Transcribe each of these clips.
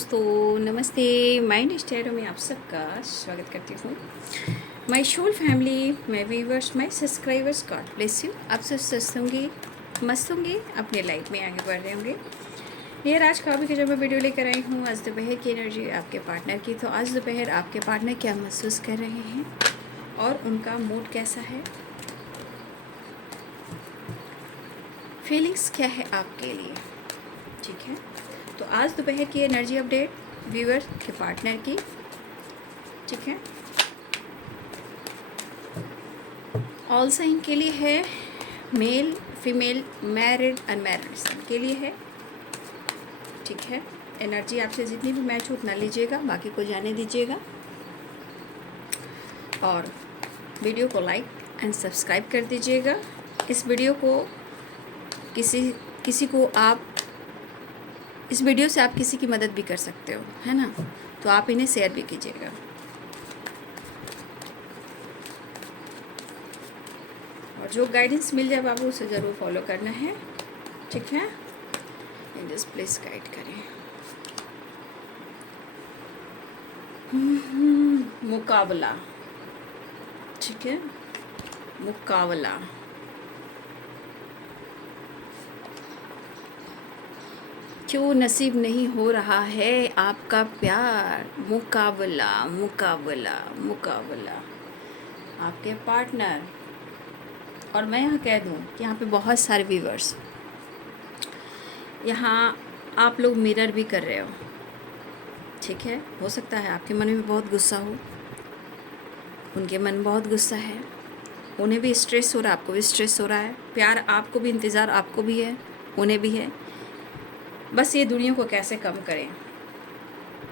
दोस्तों, नमस्ते। Mind stereo में आप सबका स्वागत करती हूँ। My soul family, my viewers, my subscribers, God bless you. आप सब स्वस्थ होंगे, मस्त होंगे, अपने लाइफ में आगे बढ़ रहे होंगे। ये आज काफ़ी के जब मैं वीडियो लेकर आई हूँ आज दोपहर की एनर्जी आपके पार्टनर की। तो आज दोपहर आपके पार्टनर क्या महसूस कर रहे हैं और उनका मूड कैसा है, फीलिंग्स क्या है आपके लिए, ठीक है। तो आज दोपहर की एनर्जी अपडेट व्यूअर के पार्टनर की, ठीक है। ऑल साइन के लिए है, मेल फीमेल, मैरिड अनमैरिड सबके लिए है, ठीक है। एनर्जी आपसे जितनी भी मैच हो उतना लीजिएगा, बाकी को जाने दीजिएगा। और वीडियो को लाइक एंड सब्सक्राइब कर दीजिएगा। इस वीडियो को किसी को आप इस वीडियो से आप किसी की मदद भी कर सकते हो, है ना। तो आप इन्हें शेयर भी कीजिएगा। और जो गाइडेंस मिल जाए बाबू उसे ज़रूर फॉलो करना है, ठीक है। एंजल्स प्लीज गाइड करें। मुकाबला, ठीक है, मुकाबला। क्यों नसीब नहीं हो रहा है आपका प्यार। मुकाबला मुकाबला मुकाबला, आपके पार्टनर। और मैं यहाँ कह दूँ कि यहाँ पे बहुत सारे व्यूवर्स, यहाँ आप लोग मिरर भी कर रहे हो, ठीक है। हो सकता है आपके मन में बहुत गुस्सा हो, उनके मन में बहुत गुस्सा है, उन्हें भी स्ट्रेस हो रहा है, आपको भी स्ट्रेस हो रहा है। प्यार आपको भी, इंतज़ार आपको भी है, उन्हें भी है। बस ये दुनिया को कैसे कम करें।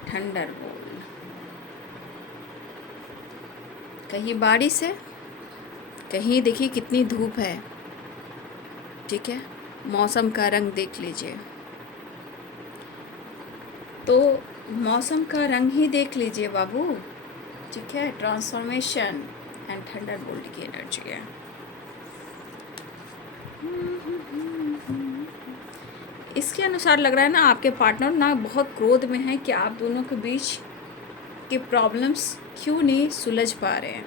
थंडरबोल्ट, कहीं बारिश है, कहीं देखिए कितनी धूप है, ठीक है। मौसम का रंग देख लीजिए, तो मौसम का रंग ही देख लीजिए बाबू, ठीक है। ट्रांसफॉर्मेशन एंड थंडरबोल्ट की एनर्जी है। इसके अनुसार लग रहा है ना आपके पार्टनर ना बहुत क्रोध में है कि आप दोनों के बीच के प्रॉब्लम्स क्यों नहीं सुलझ पा रहे हैं।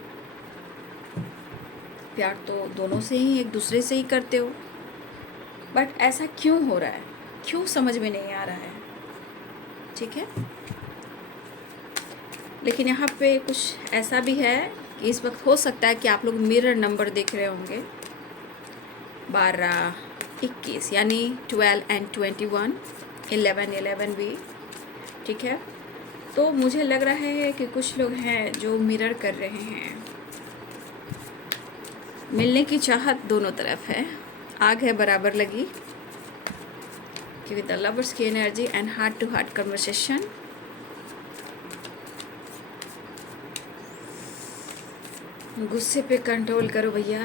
प्यार तो दोनों से ही, एक दूसरे से ही करते हो, बट ऐसा क्यों हो रहा है, क्यों समझ में नहीं आ रहा है, ठीक है। लेकिन यहाँ पे कुछ ऐसा भी है कि इस वक्त हो सकता है कि आप लोग मिरर नंबर देख रहे होंगे, 12, 21 यानी 12 एंड 21, 11 भी, ठीक है। तो मुझे लग रहा है कि कुछ लोग हैं जो मिरर कर रहे हैं। मिलने की चाहत दोनों तरफ है, आग है बराबर लगी, क्योंकि द लवर्स की energy and heart to heart conversation. गुस्से पे कंट्रोल करो भैया,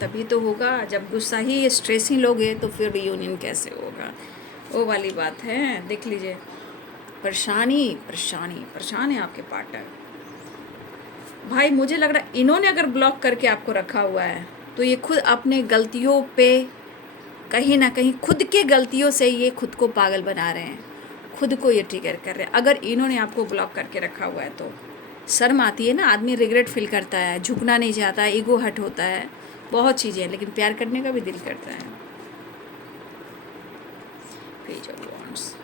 तभी तो होगा। जब गुस्सा ही, स्ट्रेस ही लोगे तो फिर रियूनियन कैसे होगा, वो वाली बात है। देख लीजिए, परेशान है आपके पार्टनर। भाई मुझे लग रहा है इन्होंने अगर ब्लॉक करके आपको रखा हुआ है तो ये खुद अपने गलतियों पे, कहीं ना कहीं खुद के गलतियों से ये खुद को पागल बना रहे हैं, खुद को ये ट्रिगर कर रहे हैं। अगर इन्होंने आपको ब्लॉक करके रखा हुआ है तो शर्म आती है ना, आदमी रिग्रेट फील करता है, झुकना नहीं चाहता, ईगो हट होता है, बहुत चीज़ें हैं, लेकिन प्यार करने का भी दिल करता है। Page of wands,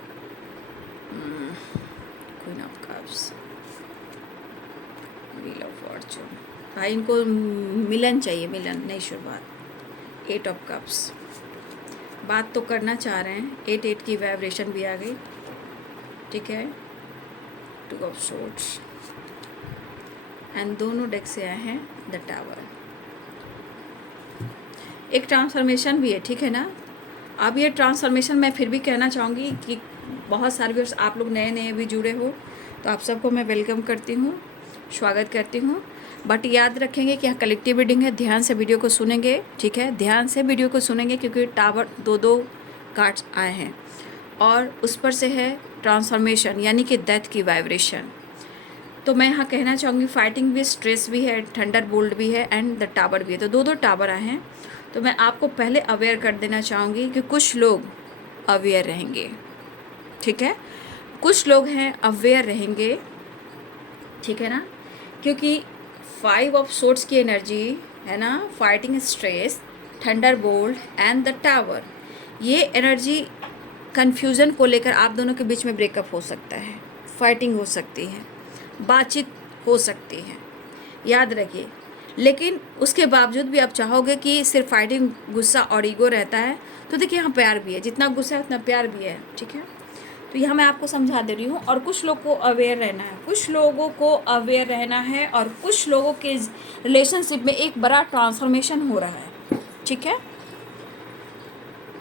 queen of cups, wheel of Fortune. भाई इनको मिलन चाहिए, मिलन नहीं शुरुआत। 8 ऑफ कप्स, बात तो करना चाह रहे हैं, 8 की वाइब्रेशन भी आ गई, ठीक है। 2 ऑफ सोर्ड्स एंड दोनों डेक से आए हैं द टावर। एक ट्रांसफॉर्मेशन भी है, ठीक है ना। अब ये ट्रांसफॉर्मेशन मैं फिर भी कहना चाहूँगी कि बहुत सारे व्यूअर्स आप लोग नए भी जुड़े हो, तो आप सबको मैं वेलकम करती हूँ, स्वागत करती हूँ। बट याद रखेंगे कि यहाँ कलेक्टिव रीडिंग है, ध्यान से वीडियो को सुनेंगे, ठीक है। ध्यान से वीडियो को सुनेंगे क्योंकि टावर 2 कार्ड्स आए हैं और उस पर से है ट्रांसफॉर्मेशन यानी कि डेथ की वाइब्रेशन। तो मैं यहाँ कहना चाहूँगी फाइटिंग भी, स्ट्रेस भी है, थंडरबोल्ट भी है एंड द टावर भी है। तो 2 टावर आए हैं। तो मैं आपको पहले अवेयर कर देना चाहूँगी कि कुछ लोग अवेयर रहेंगे, ठीक है। कुछ लोग हैं अवेयर रहेंगे, ठीक है ना, क्योंकि 5 ऑफ सोर्ड्स की एनर्जी है ना, fighting stress, thunder bolt and the tower, ये एनर्जी कन्फ्यूज़न को लेकर आप दोनों के बीच में ब्रेकअप हो सकता है, फाइटिंग हो सकती है, बातचीत हो सकती है, याद रखिए। लेकिन उसके बावजूद भी आप चाहोगे कि सिर्फ फाइटिंग, गुस्सा और ईगो रहता है, तो देखिए यहाँ प्यार भी है, जितना गुस्सा है उतना प्यार भी है, ठीक है। तो यहाँ मैं आपको समझा दे रही हूँ। और कुछ लोग को अवेयर रहना है, कुछ लोगों को अवेयर रहना है, और कुछ लोगों के रिलेशनशिप में एक बड़ा ट्रांसफॉर्मेशन हो रहा है, ठीक है।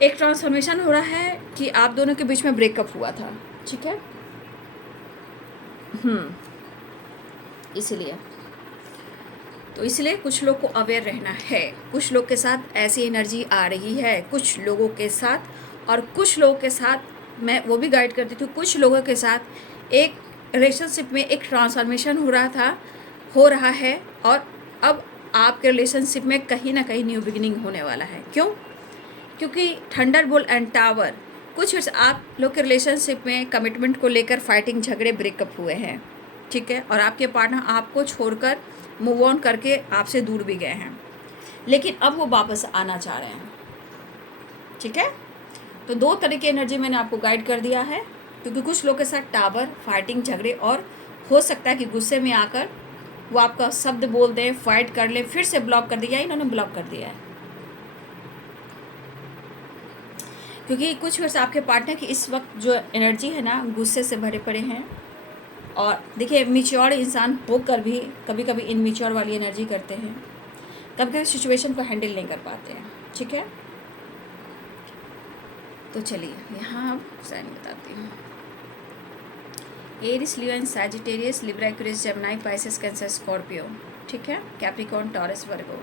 एक ट्रांसफॉर्मेशन हो रहा है कि आप दोनों के बीच में ब्रेकअप हुआ था, ठीक है। इसलिए तो इसलिए कुछ लोग को अवेयर रहना है। कुछ लोग के साथ ऐसी एनर्जी आ रही है, कुछ लोगों के साथ, और कुछ लोगों के साथ मैं वो भी गाइड करती थी। कुछ लोगों के साथ एक रिलेशनशिप में एक ट्रांसफॉर्मेशन हो रहा है, और अब आपके रिलेशनशिप में कहीं ना कहीं न्यू बिगिनिंग होने वाला है। क्यों? क्योंकि थंडरबोल्ट एंड टावर, कुछ आप लोग के रिलेशनशिप में कमिटमेंट को लेकर फाइटिंग, झगड़े, ब्रेकअप हुए हैं, ठीक है। और आपके पार्टनर आपको छोड़कर मूव ऑन करके आपसे दूर भी गए हैं, लेकिन अब वो वापस आना चाह रहे हैं, ठीक है। तो 2 तरह की एनर्जी मैंने आपको गाइड कर दिया है, क्योंकि कुछ लोग के साथ टावर, फाइटिंग, झगड़े, और हो सकता है कि गुस्से में आकर वो आपका शब्द बोल दें, फाइट कर लें, फिर से ब्लॉक कर दिया, इन्होंने ब्लॉक कर दिया है। क्योंकि कुछ वर्ष आपके पार्टनर की इस वक्त जो एनर्जी है ना, गुस्से से भरे पड़े हैं। और देखिए, मिच्योर इंसान होकर भी कभी कभी इनमिच्योर वाली एनर्जी करते हैं, कभी कभी सिचुएशन को हैंडल नहीं कर पाते हैं, ठीक है। तो चलिए यहाँ अब साइन बताती हूँ। Aries, Leo and Sagittarius, Libra, Aquarius, Gemini, Pisces, Cancer, Scorpio, ठीक है, कैप्रिकॉर्न, टॉरस, वर्गो।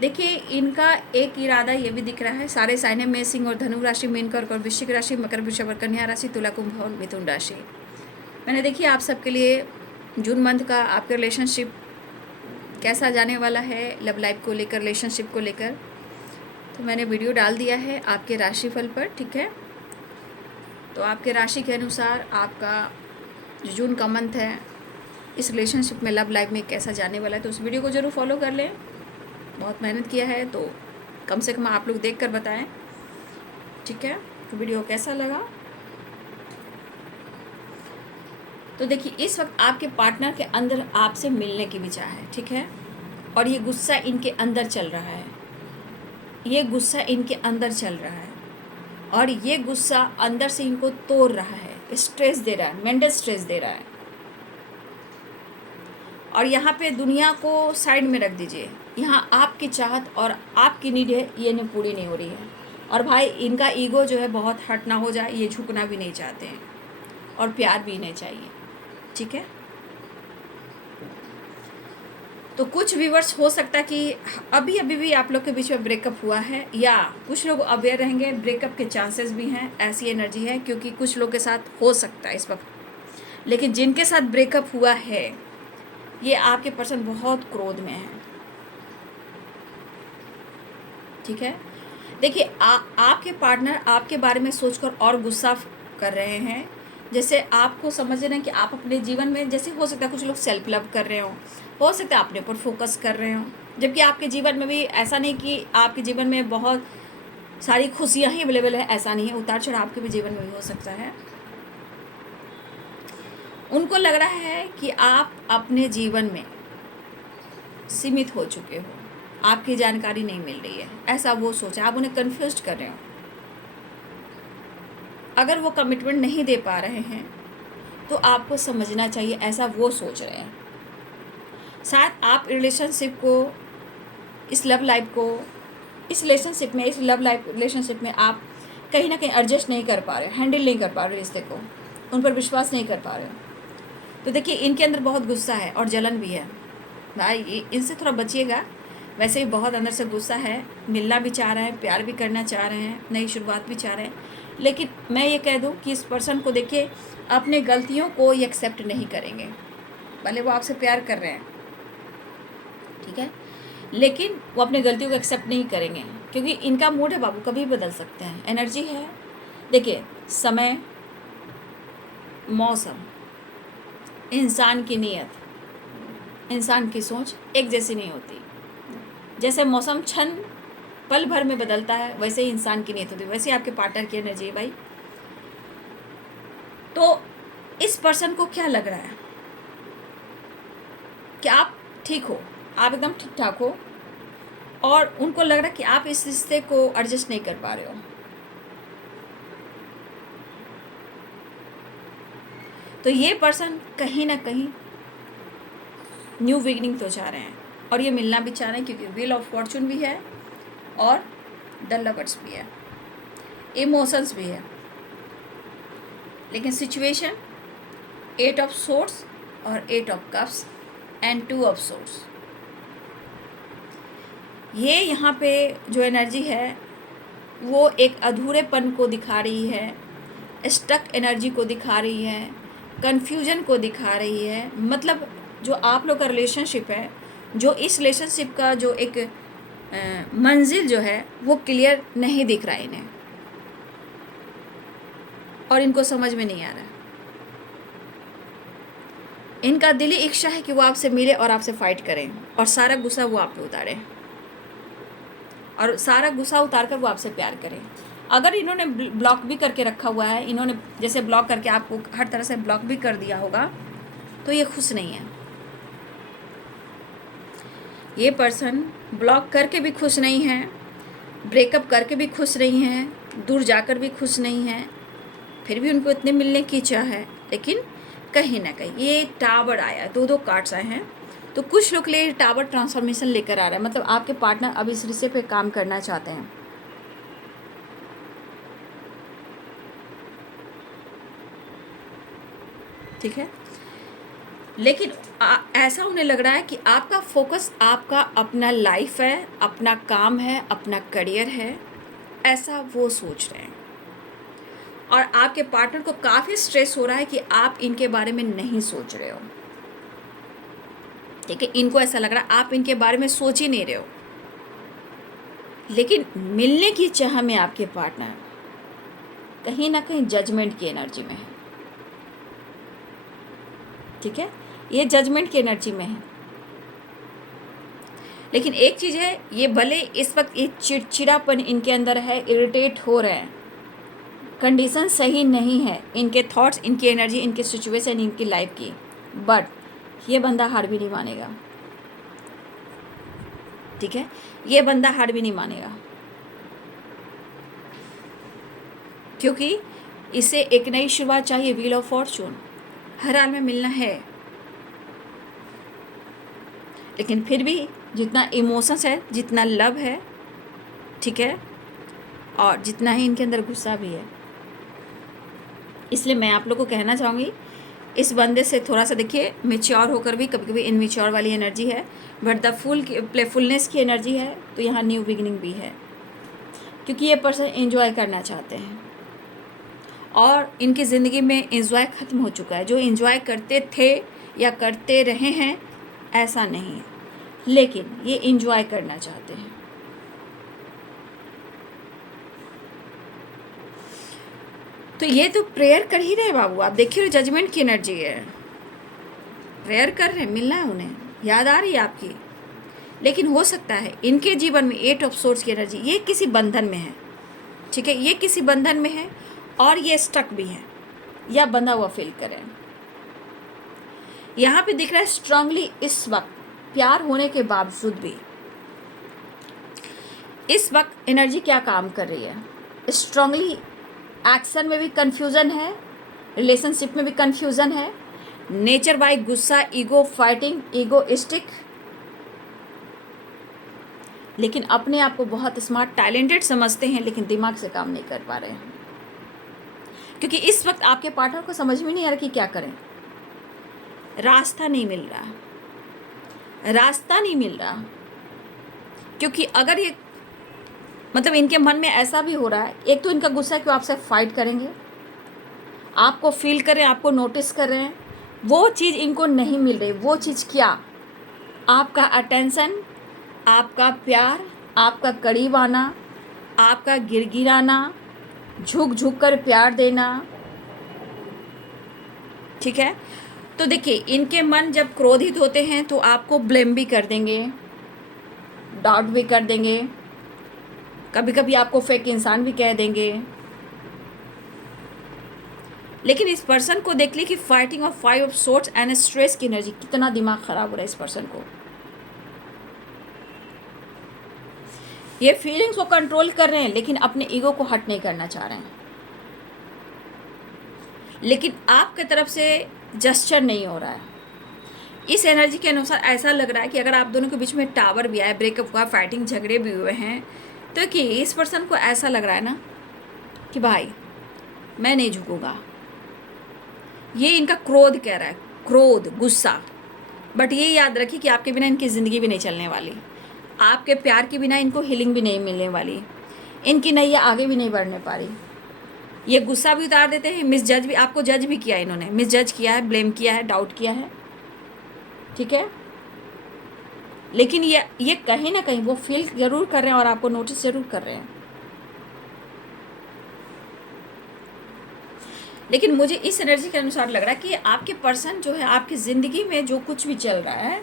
देखिए, इनका एक इरादा ये भी दिख रहा है, सारे साइन है, मेष, सिंह और धनु राशि, मीन, कर्क और वृश्चिक राशि, मकर, वृषभ और कन्या राशि, तुला, कुंभ और मिथुन राशि। मैंने देखिए आप सबके लिए जून मंथ का आपका रिलेशनशिप कैसा जाने वाला है, लव लाइफ को लेकर, रिलेशनशिप को लेकर, तो मैंने वीडियो डाल दिया है आपके राशिफल पर, ठीक है। तो आपके राशि के अनुसार आपका जो जून का मंथ है, इस रिलेशनशिप में, लव लाइफ में कैसा जाने वाला है, तो उस वीडियो को ज़रूर फॉलो कर लें। बहुत मेहनत किया है, तो कम से कम आप लोग देख कर बताएं, ठीक है। तो वीडियो कैसा लगा? तो देखिए, इस वक्त आपके पार्टनर के अंदर आपसे मिलने की भी चाह है, ठीक है। और ये गुस्सा इनके अंदर चल रहा है, ये गुस्सा इनके अंदर चल रहा है, और ये गुस्सा अंदर से इनको तोड़ रहा है, स्ट्रेस दे रहा है, मेंटल स्ट्रेस दे रहा है। और यहाँ पे दुनिया को साइड में रख दीजिए, यहाँ आपकी चाहत और आपकी नीड है, ये नहीं पूरी नहीं हो रही है। और भाई, इनका ईगो जो है बहुत हर्ट ना हो जाए, ये झुकना भी नहीं चाहते हैं, और प्यार भी नहीं चाहिए, ठीक है। तो कुछ व्यूअर्स हो सकता है कि अभी भी आप लोग के बीच में ब्रेकअप हुआ है, या कुछ लोग अवेयर रहेंगे, ब्रेकअप के चांसेस भी हैं, ऐसी एनर्जी है, क्योंकि कुछ लोग के साथ हो सकता है इस वक्त। लेकिन जिनके साथ ब्रेकअप हुआ है, ये आपके पर्सन बहुत क्रोध में है, ठीक है। देखिए, आपके पार्टनर आपके बारे में सोचकर और गुस्सा कर रहे हैं, जैसे आपको समझ रहे हैं कि आप अपने जीवन में, जैसे हो सकता है कुछ लोग सेल्फ लव कर रहे हो सकता है अपने ऊपर फोकस कर रहे हो, जबकि आपके जीवन में भी ऐसा नहीं कि आपके जीवन में बहुत सारी खुशियाँ ही अवेलेबल है, ऐसा नहीं है, उतार चढ़ाव आपके भी जीवन में भी हो सकता है। उनको लग रहा है कि आप अपने जीवन में सीमित हो चुके हो, आपकी जानकारी नहीं मिल रही है, ऐसा वो सोचा, आप उन्हें कन्फ्यूज कर रहे हो। अगर वो कमिटमेंट नहीं दे पा रहे हैं, तो आपको समझना चाहिए, ऐसा वो सोच रहे हैं। शायद आप रिलेशनशिप को, इस लव लाइफ को, इस रिलेशनशिप में आप कहीं ना कहीं एडजस्ट नहीं कर पा रहे, हैंडल नहीं कर पा रहे रिश्ते को, उन पर विश्वास नहीं कर पा रहे। तो देखिए, इनके अंदर बहुत गुस्सा है और जलन भी है भाई, इनसे थोड़ा बचिएगा। वैसे ही बहुत अंदर से गुस्सा है, मिलना भी चाह रहे हैं, प्यार भी करना चाह रहे हैं, नई शुरुआत भी चाह रहे हैं, लेकिन मैं ये कह दूं कि इस पर्सन को देखिए, अपने गलतियों को ये एक्सेप्ट नहीं करेंगे। भले वो आपसे प्यार कर रहे हैं, ठीक है, लेकिन वो अपने गलतियों को एक्सेप्ट नहीं करेंगे, क्योंकि इनका मूड है बाबू, कभी बदल सकते हैं, एनर्जी है, देखिए, समय, मौसम, इंसान की नीयत, इंसान की सोच एक जैसी नहीं होती। जैसे मौसम क्षण पल भर में बदलता है, वैसे ही इंसान की नीयत होती है, वैसे ही आपके पार्टनर की एनर्जी है भाई। तो इस पर्सन को क्या लग रहा है कि आप ठीक हो, आप एकदम ठीक ठाक हो, और उनको लग रहा है कि आप इस रिश्ते को एडजस्ट नहीं कर पा रहे हो। तो ये पर्सन कहीं ना कहीं न्यू बिगिनिंग तो चाह रहे हैं, और ये मिलना भी चाह रहे हैं, क्योंकि व्हील ऑफ फॉर्चून भी है और द लवर्स भी है, इमोशंस भी है। लेकिन सिचुएशन 8 ऑफ सोर्ड्स और 8 of cups and 2 of swords, ये यहाँ पे जो एनर्जी है वो एक अधूरेपन को दिखा रही है, स्टक एनर्जी को दिखा रही है, कन्फ्यूजन को दिखा रही है। मतलब जो आप लोग का रिलेशनशिप है, जो इस रिलेशनशिप का जो एक मंजिल जो है वो क्लियर नहीं दिख रहा है इन्हें, और इनको समझ में नहीं आ रहा है। इनका दिली इच्छा है कि वो आपसे मिले और आपसे फाइट करें, और सारा गुस्सा वो आप पे उतारें, और सारा गुस्सा उतार कर वो आपसे प्यार करें। अगर इन्होंने ब्लॉक भी करके रखा हुआ है, इन्होंने जैसे ब्लॉक करके आपको हर तरह से ब्लॉक भी कर दिया होगा, तो ये खुश नहीं है। ये पर्सन ब्लॉक करके भी खुश नहीं है, ब्रेकअप करके भी खुश नहीं है, दूर जाकर भी खुश नहीं है, फिर भी उनको इतने मिलने की चाह है। लेकिन कहीं ना कहीं ये टावर आया, 2 कार्ड्स आए हैं, तो कुछ लोग के लिए टावर ट्रांसफॉर्मेशन लेकर आ रहा है। मतलब आपके पार्टनर अब इस रिश्ते पे काम करना चाहते हैं। ठीक है, लेकिन ऐसा उन्हें लग रहा है कि आपका फोकस आपका अपना लाइफ है, अपना काम है, अपना करियर है, ऐसा वो सोच रहे हैं। और आपके पार्टनर को काफ़ी स्ट्रेस हो रहा है कि आप इनके बारे में नहीं सोच रहे हो। ठीक है, इनको ऐसा लग रहा है आप इनके बारे में सोच ही नहीं रहे हो। लेकिन मिलने की चाह में आपके पार्टनर कहीं ना कहीं जजमेंट की एनर्जी में है। ठीक है, ये जजमेंट की एनर्जी में है। लेकिन एक चीज़ है, ये भले इस वक्त ये चिड़चिड़ापन इनके अंदर है, इरिटेट हो रहे हैं, कंडीशन सही नहीं है, इनके थॉट्स, इनकी एनर्जी, इनकी सिचुएशन, इनकी लाइफ की, बट ये बंदा हार भी नहीं मानेगा। ठीक है, ये बंदा हार भी नहीं मानेगा, क्योंकि इसे एक नई शुरुआत चाहिए। व्हील ऑफ फॉर्चून हर हाल में मिलना है, लेकिन फिर भी जितना इमोशंस है, जितना लव है, ठीक है, और जितना ही इनके अंदर गुस्सा भी है। इसलिए मैं आप लोग को कहना चाहूँगी, इस बंदे से थोड़ा सा देखिए, मेच्योर होकर भी कभी कभी इनमेच्योर वाली एनर्जी है, बट द प्लेफुलनेस की एनर्जी है। तो यहाँ न्यू बिगिनिंग भी है, क्योंकि ये पर्सन एंजॉय करना चाहते हैं, और इनकी ज़िंदगी में एंजॉय ख़त्म हो चुका है। जो एंजॉय करते थे या करते रहे हैं, ऐसा नहीं है, लेकिन ये एंजॉय करना चाहते हैं। तो ये तो प्रेयर कर ही रहे बाबू, आप देखिए जजमेंट की एनर्जी है, प्रेयर कर रहे हैं, मिलना है उन्हें, याद आ रही है आपकी। लेकिन हो सकता है इनके जीवन में 8 ऑफ सोर्ड्स की एनर्जी, ये किसी बंधन में है। ठीक है, ये किसी बंधन में है, और ये स्टक भी है, या बंधा हुआ फील करें। यहाँ पे दिख रहा है स्ट्रांगली इस वक्त प्यार होने के बावजूद भी इस वक्त एनर्जी क्या काम कर रही है। स्ट्रांगली एक्शन में भी कंफ्यूजन है, रिलेशनशिप में भी कंफ्यूजन है, नेचर बाय गुस्सा, ईगो फाइटिंग, ईगोइस्टिक, लेकिन अपने आप को बहुत स्मार्ट टैलेंटेड समझते हैं, लेकिन दिमाग से काम नहीं कर पा रहे हैं, क्योंकि इस वक्त आपके पार्टनर को समझ में नहीं आ रहा कि क्या करें। रास्ता नहीं मिल रहा, रास्ता नहीं मिल रहा, क्योंकि अगर ये मतलब इनके मन में ऐसा भी हो रहा है, एक तो इनका गुस्सा है कि वो आपसे फाइट करेंगे, आपको फील कर रहे हैं, आपको नोटिस कर रहे हैं, वो चीज़ इनको नहीं मिल रही। वो चीज़ क्या? आपका अटेंशन, आपका प्यार, आपका करीब आना, आपका गिड़गिड़ाना, झुक झुक कर प्यार देना, ठीक है। तो देखिए, इनके मन जब क्रोधित होते हैं तो आपको ब्लेम भी कर देंगे, डाउट भी कर देंगे, कभी कभी आपको फेक इंसान भी कह देंगे। लेकिन इस पर्सन को देख ली कि fighting of 5 of swords and stress की एनर्जी, कितना दिमाग खराब हो रहा है इस पर्सन को। ये फीलिंग्स को कंट्रोल कर रहे हैं लेकिन अपने ईगो को हट नहीं करना चाह रहे हैं। लेकिन आपकी तरफ से जस्चर नहीं हो रहा है। इस एनर्जी के अनुसार ऐसा लग रहा है कि अगर आप दोनों के बीच में टावर भी आया, ब्रेकअप हुआ, फाइटिंग झगड़े भी हुए हैं, तो कि इस पर्सन को ऐसा लग रहा है ना कि भाई मैं नहीं झुकूंगा। ये इनका क्रोध कह रहा है, क्रोध, गुस्सा। बट ये याद रखिए कि आपके बिना इनकी ज़िंदगी भी नहीं चलने वाली, आपके प्यार के बिना इनको हीलिंग भी नहीं मिलने वाली, इनकी नैया आगे भी नहीं बढ़ने पा रही। ये गुस्सा भी उतार देते हैं, मिस जज भी, आपको जज भी किया इन्होंने, मिस जज किया है, ब्लेम किया है, डाउट किया है, ठीक है। लेकिन ये कहीं ना कहीं वो फील जरूर कर रहे हैं और आपको नोटिस जरूर कर रहे हैं। लेकिन मुझे इस एनर्जी के अनुसार लग रहा है कि आपके पर्सन जो है, आपकी ज़िंदगी में जो कुछ भी चल रहा है,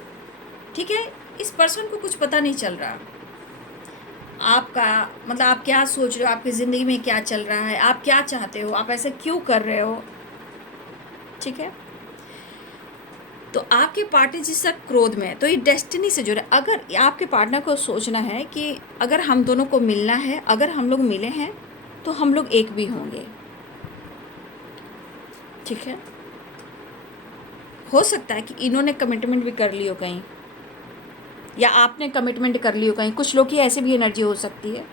ठीक है, इस पर्सन को कुछ पता नहीं चल रहा आपका, मतलब आप क्या सोच रहे हो, आपकी ज़िंदगी में क्या चल रहा है, आप क्या चाहते हो, आप ऐसे क्यों कर रहे हो, ठीक है। तो आपके पार्टनर जिस तक क्रोध में है, तो ये डेस्टिनी से जुड़ा। अगर आपके पार्टनर को सोचना है कि अगर हम दोनों को मिलना है, अगर हम लोग मिले हैं तो हम लोग एक भी होंगे, ठीक है। हो सकता है कि इन्होंने कमिटमेंट भी कर ली हो कहीं, या आपने कमिटमेंट कर ली हो कहीं। कुछ लोग की ऐसी भी एनर्जी हो सकती है।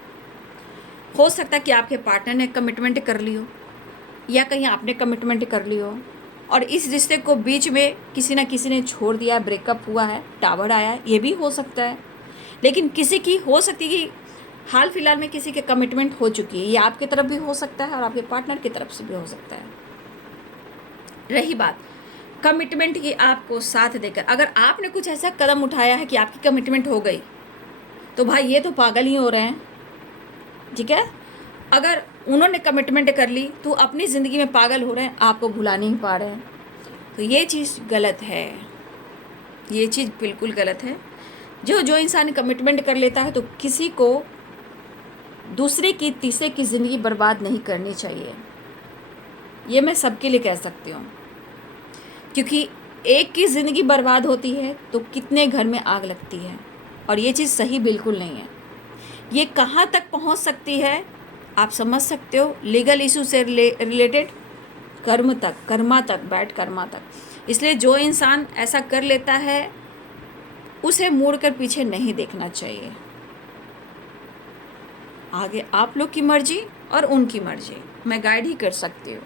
हो सकता है कि आपके पार्टनर ने कमिटमेंट कर ली हो, या कहीं आपने कमिटमेंट कर ली हो, और इस रिश्ते को बीच में किसी ना किसी ने छोड़ दिया, ब्रेकअप हुआ है, टावर आया है, ये भी हो सकता है। लेकिन किसी की हो सकती है कि हाल फिलहाल में किसी के कमिटमेंट हो चुकी है, ये आपकी तरफ भी हो सकता है और आपके पार्टनर की तरफ से भी हो सकता है। रही बात कमिटमेंट की, आपको साथ देकर अगर आपने कुछ ऐसा कदम उठाया है कि आपकी कमिटमेंट हो गई, तो भाई ये तो पागल ही हो रहे हैं, ठीक है। अगर उन्होंने कमिटमेंट कर ली तो अपनी ज़िंदगी में पागल हो रहे हैं, आपको भुला नहीं पा रहे हैं, तो ये चीज़ गलत है, ये चीज़ बिल्कुल गलत है। जो इंसान कमिटमेंट कर लेता है तो किसी को दूसरे की, तीसरे की ज़िंदगी बर्बाद नहीं करनी चाहिए। ये मैं सबके लिए कह सकती हूँ, क्योंकि एक की ज़िंदगी बर्बाद होती है तो कितने घर में आग लगती है, और ये चीज़ सही बिल्कुल नहीं है। ये कहाँ तक पहुँच सकती है आप समझ सकते हो, लीगल इशू से रिलेटेड कर्म तक, कर्मा तक, बैड कर्मा तक। इसलिए जो इंसान ऐसा कर लेता है उसे मुड़ कर पीछे नहीं देखना चाहिए। आगे आप लोग की मर्जी और उनकी मर्जी, मैं गाइड ही कर सकती हूँ।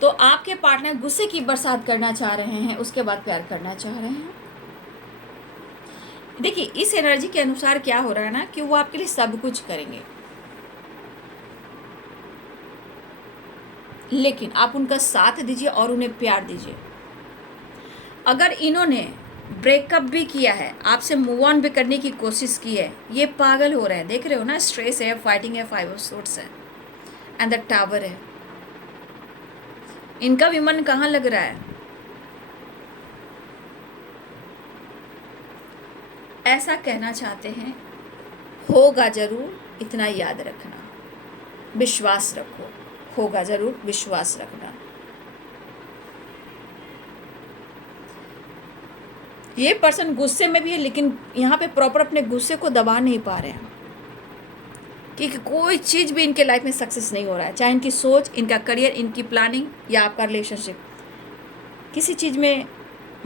तो आपके पार्टनर गुस्से की बरसात करना चाह रहे हैं, उसके बाद प्यार करना चाह रहे हैं। देखिए, इस एनर्जी के अनुसार क्या हो रहा है ना कि वो आपके लिए सब कुछ करेंगे, लेकिन आप उनका साथ दीजिए और उन्हें प्यार दीजिए। अगर इन्होंने ब्रेकअप भी किया है, आपसे मूव ऑन भी करने की कोशिश की है, ये पागल हो रहे हैं, देख रहे हो ना, स्ट्रेस है, फाइटिंग है, 5 ऑफ सोर्ड्स है एंड द टावर है। इनका भी मन कहाँ लग रहा है, ऐसा कहना चाहते हैं, होगा ज़रूर, इतना याद रखना, विश्वास रखो, होगा ज़रूर, विश्वास रखना। ये पर्सन गुस्से में भी है, लेकिन यहाँ पे प्रॉपर अपने गुस्से को दबा नहीं पा रहे हैं, क्योंकि कोई चीज़ भी इनके लाइफ में सक्सेस नहीं हो रहा है, चाहे इनकी सोच, इनका करियर, इनकी प्लानिंग या आपका रिलेशनशिप, किसी चीज़ में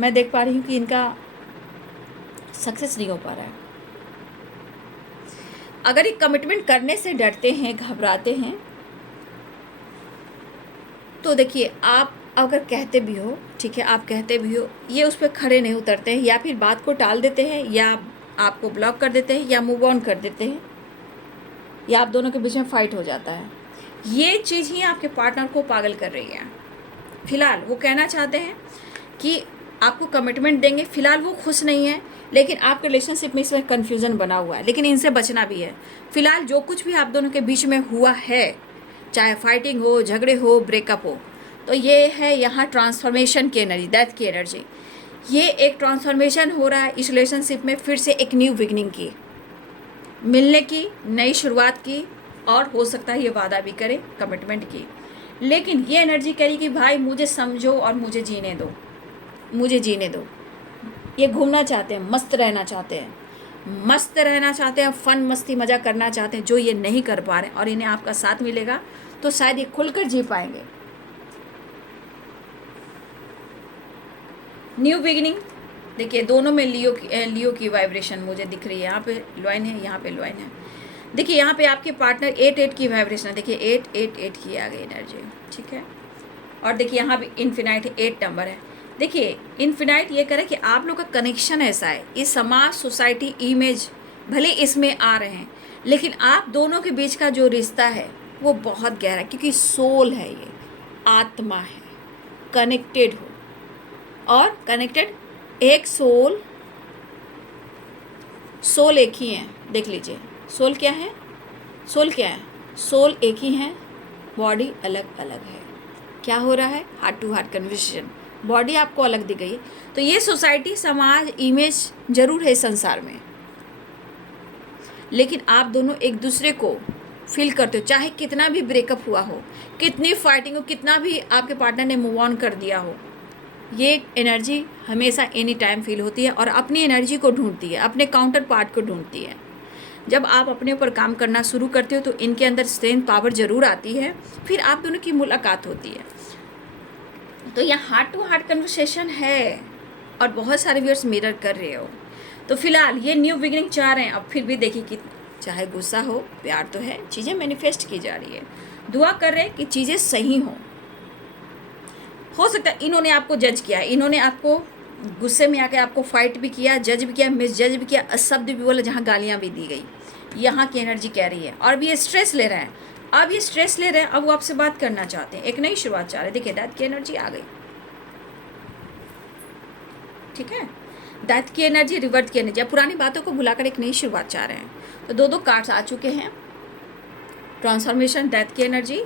मैं देख पा रही हूँ कि इनका सक्सेस नहीं हो पा रहा है। अगर ये कमिटमेंट करने से डरते हैं, घबराते हैं, तो देखिए, आप अगर कहते भी हो, ठीक है, आप कहते भी हो, ये उस पर खड़े नहीं उतरते हैं, या फिर बात को टाल देते हैं, या आपको ब्लॉक कर देते हैं, या मूव ऑन कर देते हैं, या आप दोनों के बीच में फाइट हो जाता है। ये चीज़ ही आपके पार्टनर को पागल कर रही है। फिलहाल वो कहना चाहते हैं कि आपको कमिटमेंट देंगे, फिलहाल वो खुश नहीं है, लेकिन आपके रिलेशनशिप में इसमें कन्फ्यूज़न बना हुआ है, लेकिन इनसे बचना भी है। फिलहाल जो कुछ भी आप दोनों के बीच में हुआ है, चाहे फाइटिंग हो, झगड़े हो, ब्रेकअप हो, तो ये है यहाँ ट्रांसफॉर्मेशन की एनर्जी, डेथ की एनर्जी। ये एक ट्रांसफॉर्मेशन हो रहा है इस रिलेशनशिप में, फिर से एक न्यू बिगनिंग की, मिलने की, नई शुरुआत की, और हो सकता है ये वादा भी करे, कमिटमेंट की। लेकिन ये एनर्जी कह रही कि भाई मुझे समझो और मुझे जीने दो, मुझे जीने दो। ये घूमना चाहते हैं, मस्त रहना चाहते हैं, मस्त रहना चाहते हैं, फन मस्ती मज़ा करना चाहते हैं, जो ये नहीं कर पा रहे हैं, और इन्हें आपका साथ मिलेगा तो शायद ये खुलकर जी पाएंगे। न्यू बिगिनिंग, देखिए दोनों में लियो की वाइब्रेशन मुझे दिख रही है। यहाँ पे लॉइन है, यहाँ पे लॉइन है। देखिए यहाँ पे आपके पार्टनर 8 की वाइब्रेशन है, देखिए 8 की आ गई एनर्जी, ठीक है। और देखिए यहाँ भी इन्फिनाइट 8 नंबर है। देखिए इन्फिनाइट ये करे कि आप लोग का कनेक्शन ऐसा है, इस समाज, सोसाइटी, इमेज भले इसमें आ रहे हैं, लेकिन आप दोनों के बीच का जो रिश्ता है वो बहुत गहरा है, क्योंकि सोल है, ये आत्मा है, कनेक्टेड हो। और कनेक्टेड एक सोल एक ही है, देख लीजिए सोल क्या है, सोल क्या है, सोल एक ही है, बॉडी अलग अलग है। क्या हो रहा है, heart to heart conversation, body आपको अलग दी गई है। तो ये सोसाइटी, समाज, इमेज जरूर है संसार में, लेकिन आप दोनों एक दूसरे को फील करते हो, चाहे कितना भी ब्रेकअप हुआ हो, कितनी फाइटिंग हो, कितना भी आपके पार्टनर ने मूव ऑन कर दिया हो, ये एनर्जी हमेशा एनी टाइम फील होती है और अपनी एनर्जी को ढूंढती है, अपने काउंटर पार्ट को ढूंढती है। जब आप अपने ऊपर काम करना शुरू करते हो तो इनके अंदर स्ट्रेंथ, पावर जरूर आती है, फिर आप दोनों की मुलाकात होती है। तो यहाँ हार्ट टू हार्ट कन्वर्सेशन है और बहुत सारे व्यूअर्स मिरर कर रहे हो। तो फिलहाल ये न्यू बिगिनिंग चाह रहे हैं। अब फिर भी देखिए कि चाहे गुस्सा हो, प्यार तो है, चीज़ें मैनिफेस्ट की जा रही है, दुआ कर रहे हैं कि चीज़ें सही हों। हो सकता है इन्होंने आपको जज किया, इन्होंने आपको गुस्से में आके आपको फाइट भी किया, जज भी किया, मिस जज भी किया, शब्द भी बोला, जहाँ गालियाँ भी दी गई। यहाँ की एनर्जी कह रही है। और भी ये स्ट्रेस ले रहे हैं, अब ये स्ट्रेस ले रहे हैं, अब वो आपसे बात करना चाहते हैं, एक नई शुरुआत चाह रहे हैं। देखिए डेथ की एनर्जी आ गई, ठीक है, डेथ की एनर्जी, रिवर्ट की एनर्जी, पुरानी बातों को भुलाकर एक नई शुरुआत चाह रहे हैं। तो दो कार्ड्स आ चुके हैं, ट्रांसफॉर्मेशन, डेथ की एनर्जी,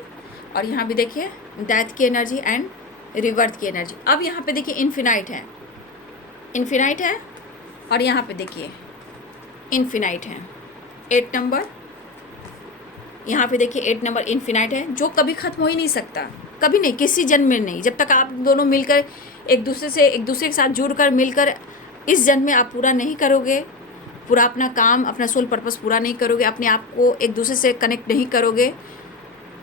और यहाँ भी देखिए डेथ की एनर्जी एंड रिवर्ट की एनर्जी। अब यहाँ पे देखिए इन्फिनाइट है, इन्फिनाइट है, और यहाँ पे देखिए इन्फिनाइट है, 8 नंबर, यहाँ पे देखिए 8 नंबर इन्फिनाइट है, जो कभी ख़त्म हो ही नहीं सकता, कभी नहीं, किसी जन्म में नहीं। जब तक आप दोनों मिलकर एक दूसरे के साथ जुड़कर मिलकर इस जन्म में आप पूरा नहीं करोगे, पूरा अपना काम, अपना सोल पर्पस पूरा नहीं करोगे, अपने आप को एक दूसरे से कनेक्ट नहीं करोगे,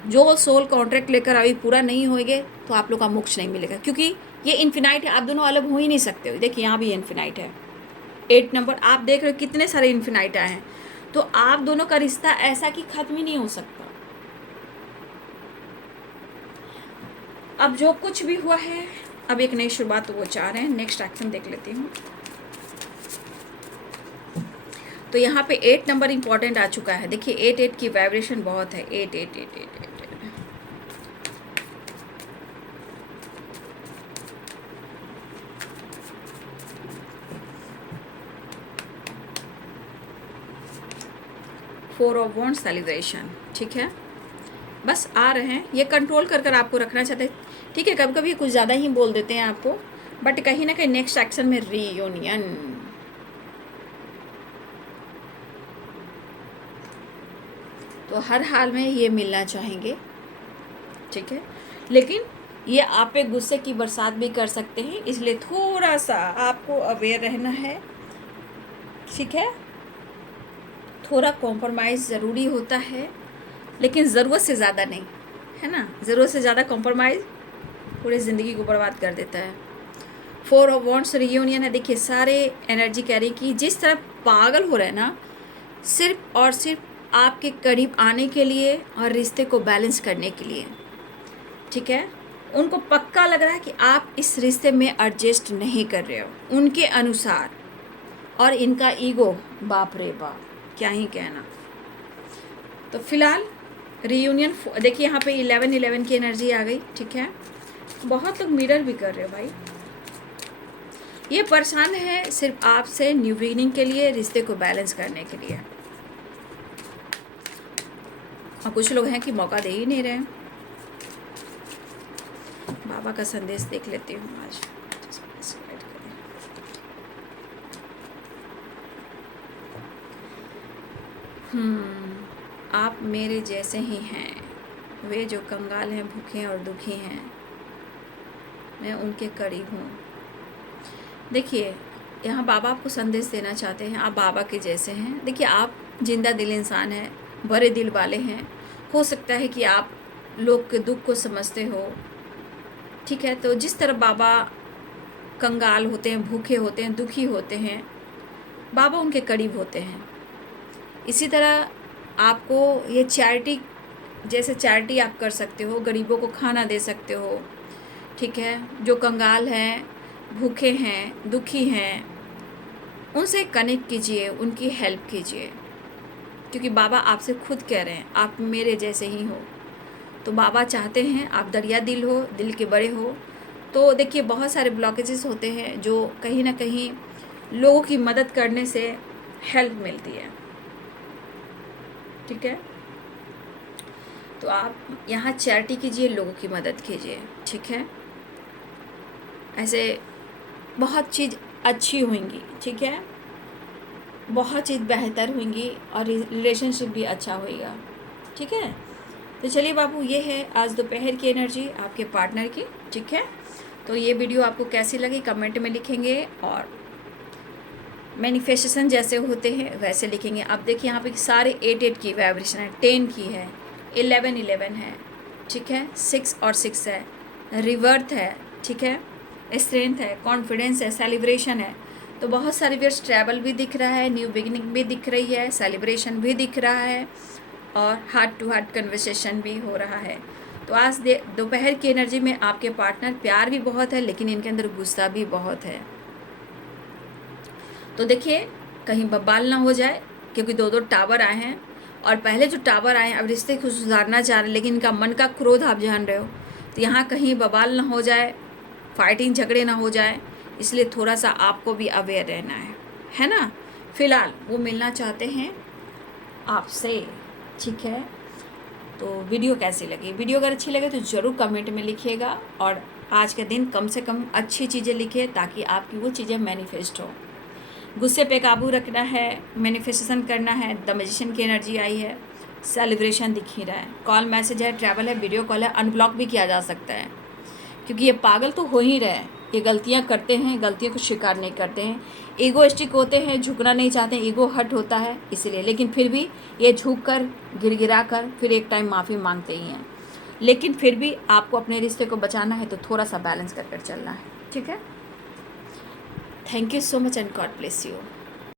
जो सोल कॉन्ट्रैक्ट लेकर अभी पूरा नहीं होएंगे, तो आप लोग का मोक्ष नहीं मिलेगा, क्योंकि ये इन्फिनाइट है, आप दोनों अलग हो ही नहीं सकते हो। देखिए यहाँ भी इन्फिनाइट है, 8 नंबर, आप देख रहे हो कितने सारे इन्फिनाइट आए हैं। तो आप दोनों का रिश्ता ऐसा कि खत्म ही नहीं हो सकता। अब जो कुछ भी हुआ है, अब एक नई शुरुआत तो वो चाह रहे हैं। नेक्स्ट एक्शन देख लेती हूँ। तो यहाँ पे 8 नंबर इंपॉर्टेंट आ चुका है। देखिए 8 की वाइब्रेशन बहुत है, 8 4 ऑफ वॉन्ड्स सेलिब्रेशन, ठीक है, बस आ रहे हैं, ये कंट्रोल कर आपको रखना चाहते हैं, ठीक है। कभी कभी कुछ ज़्यादा ही बोल देते हैं आपको, बट कहीं ना कहीं नेक्स्ट एक्शन में रीयूनियन, तो हर हाल में ये मिलना चाहेंगे, ठीक है। लेकिन ये आप पे गुस्से की बरसात भी कर सकते हैं, इसलिए थोड़ा सा आपको अवेयर रहना है, ठीक है। थोड़ा कॉम्प्रोमाइज़ ज़रूरी होता है, लेकिन ज़रूरत से ज़्यादा नहीं, है ना। ज़रूरत से ज़्यादा कॉम्प्रोमाइज़ पूरी ज़िंदगी को बर्बाद कर देता है। 4 ऑफ वॉन्ड्स रियूनियन है। देखिए सारे एनर्जी कैरी की जिस तरह पागल हो रहे हैं ना, सिर्फ और सिर्फ आपके करीब आने के लिए और रिश्ते को बैलेंस करने के लिए, ठीक है। उनको पक्का लग रहा है कि आप इस रिश्ते में एडजस्ट नहीं कर रहे हो उनके अनुसार, और इनका ईगो, बाप रे बाप, क्या ही कहना। तो फिलहाल रीयूनियन, देखिए यहाँ पे 11 की एनर्जी आ गई, ठीक है। बहुत लोग मिरर भी कर रहे हो भाई, ये परेशान है सिर्फ आपसे न्यू बिगिनिंग के लिए, रिश्ते को बैलेंस करने के लिए। और कुछ लोग हैं कि मौका दे ही नहीं रहे। बाबा का संदेश देख लेती हूँ आज। आप मेरे जैसे ही हैं, वे जो कंगाल हैं, भूखे और दुखी हैं, मैं उनके करीब हूँ। देखिए, यहाँ बाबा आपको संदेश देना चाहते हैं, आप बाबा के जैसे हैं। देखिए, आप जिंदा दिल इंसान हैं, बड़े दिल वाले हैं। हो सकता है कि आप लोग के दुख को समझते हो, ठीक है। तो जिस तरह बाबा कंगाल होते हैं, भूखे होते हैं, दुखी होते हैं, बाबा उनके करीब होते हैं। इसी तरह आपको ये चैरिटी, जैसे चैरिटी आप कर सकते हो, गरीबों को खाना दे सकते हो, ठीक है। जो कंगाल हैं, भूखे हैं, दुखी हैं, उनसे कनेक्ट कीजिए, उनकी हेल्प कीजिए, क्योंकि बाबा आपसे खुद कह रहे हैं आप मेरे जैसे ही हो। तो बाबा चाहते हैं आप दरिया दिल हो, दिल के बड़े हो। तो देखिए, बहुत सारे ब्लॉकेजेस होते हैं जो कहीं ना कहीं लोगों की मदद करने से हेल्प मिलती है, ठीक है। तो आप यहाँ चैरिटी कीजिए, लोगों की मदद कीजिए, ठीक है। ऐसे बहुत चीज़ अच्छी होंगी, ठीक है, बहुत चीज़ बेहतर होंगी और रिलेशनशिप भी अच्छा होएगा, ठीक है। तो चलिए बाबू, ये है आज दोपहर की एनर्जी आपके पार्टनर की, ठीक है। तो ये वीडियो आपको कैसी लगी कमेंट में लिखेंगे, और मैनिफेस्टेशन जैसे होते हैं वैसे लिखेंगे। अब देखिए, यहाँ पे सारे 8 की वाइब्रेशन है, 10 की है, 11 है, ठीक है, 6 और 6 है, रिवर्थ है, ठीक है, स्ट्रेंथ है, कॉन्फिडेंस है, सेलिब्रेशन है। तो बहुत सारे वर्ड्स, ट्रैवल भी दिख रहा है, न्यू बिगिनिंग भी दिख रही है, सेलिब्रेशन भी दिख रहा है, और हार्ट टू हार्ट कन्वर्सेशन भी हो रहा है। तो आज दोपहर की एनर्जी में आपके पार्टनर, प्यार भी बहुत है लेकिन इनके अंदर गुस्सा भी बहुत है। तो देखिए, कहीं बवाल ना हो जाए, क्योंकि 2 टावर आए हैं, और पहले जो टावर आए हैं अब रिश्ते को सुधारना चाह रहे हैं, लेकिन इनका मन का क्रोध आप जान रहे हो। तो यहाँ कहीं बवाल ना हो जाए, फाइटिंग झगड़े ना हो जाए, इसलिए थोड़ा सा आपको भी अवेयर रहना है ना। फिलहाल वो मिलना चाहते हैं आपसे, ठीक है। तो वीडियो कैसी लगी? वीडियो अगर अच्छी लगे तो ज़रूर कमेंट में लिखिएगा, और आज के दिन कम से कम अच्छी चीज़ें लिखिए ताकि आपकी वो चीज़ें मैनिफेस्ट हो। गुस्से पे काबू रखना है, मैनिफेस्टेशन करना है। द मैजिशियन की एनर्जी आई है, सेलिब्रेशन दिख ही रहा है, कॉल मैसेज है, ट्रैवल है, वीडियो कॉल है, अनब्लॉक भी किया जा सकता है, क्योंकि ये पागल तो हो ही रहे हैं। ये गलतियां करते हैं, गलतियों को स्वीकार नहीं करते हैं, ईगोइस्टिक होते हैं, झुकना नहीं चाहते हैं, ईगो हर्ट होता है इसलिए। लेकिन फिर भी ये झुक कर, गिड़गिड़ा कर फिर एक टाइम माफ़ी मांगते ही हैं। लेकिन फिर भी आपको अपने रिश्ते को बचाना है तो थोड़ा सा बैलेंस कर चलना है, ठीक है। Thank you so much and God bless you.